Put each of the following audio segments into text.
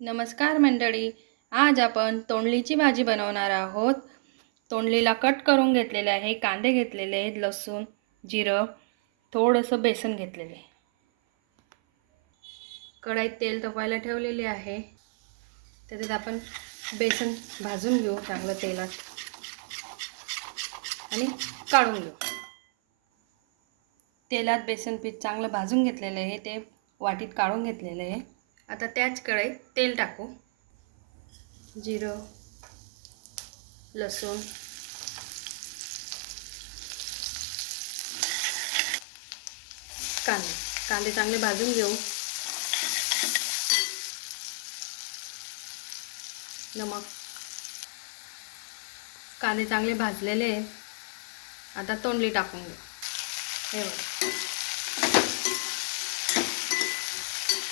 नमस्कार मंडळी. आज आपण तोंडलीची भाजी बनवणार आहोत. तोंडलीला कट करून घेतलेले आहे, कांदे घेतलेले आहेत, लसूण, जिरं, थोडंसं बेसन घेतलेले आहे. कढईत तेल तापवायला ठेवलेले आहे. त्याच्यात आपण बेसन भाजून घेऊ चांगलं तेलात आणि काढून घेऊ. तेलात बेसन पीठ चांगलं भाजून घेतलेलं आहे, ते वाटीत काढून घेतलेलं आहे. आता त्याच कढईत तेल टाकू. जिरं, लसूण, कांदे चांगले भाजून घेऊ. नमक. कांदे चांगले भाजलेले आहेत. आता तोंडली टाकून घेऊ. हे बघा,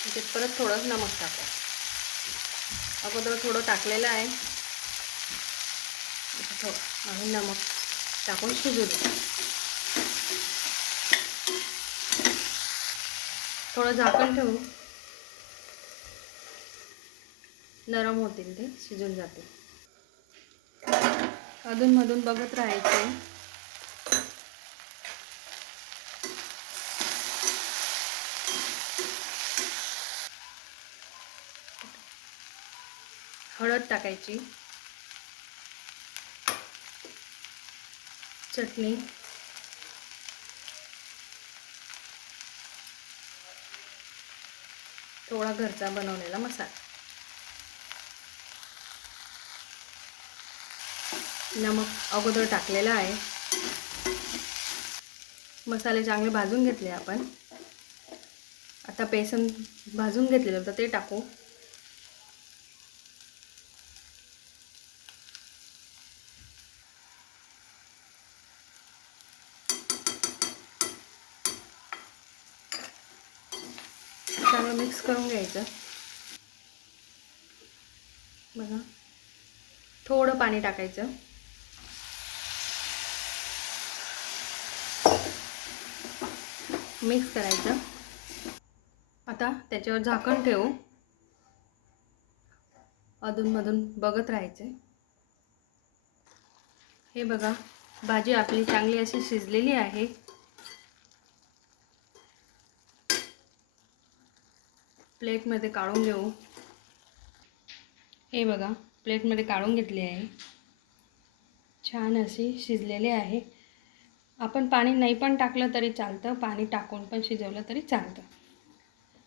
त्याच्यात परत थोडं नमक टाकू. अगोदर थोडं टाकलेलं आहे, थोडं आणि नमक टाकून शिजू दे. थोडं झाकण ठेवू, नरम होतील, ते शिजून जातील. अधूनमधून बघत राहायचे. हळद टाकायची, चटणी, थोडा घरचा बनवलेला मसाला, नमक अगोदर टाकलेला आहे. मसाले चांगले भाजून घेतले आपण. आता बेसन भाजून घेतलेलं होतं ते टाकू. चांगलं मिक्स करून घ्यायचं. बघा, थोडं पाणी टाकायचं. मिक्स करायचं. आता त्याच्यावर झाकण ठेवू. अधूनमधून बघत राहायचे. हे बघा, भाजी आपली चांगली अशी शिजलेली आहे. प्लेटमध्ये काढून घेऊ. हे बघा, प्लेटमध्ये काढून घेतली आहे. छान अशी शिजलेली आहे. आपण पाणी नाही पण टाकलं तरी चालतं, पाणी टाकून पण शिजवलं तरी चालतं.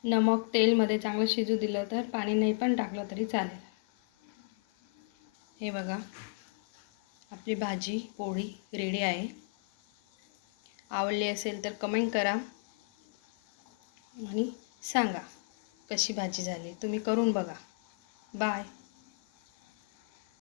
नमक तेलमध्ये चांगलं शिजू दिलं तर पाणी नाही पण टाकलं तरी चालेल. हे बघा, आपली भाजी पोळी रेडी आहे. आवडली असेल तर कमेंट करा आणि सांगा कशी भाजी झाली. तुम्ही करून बघा. बाय.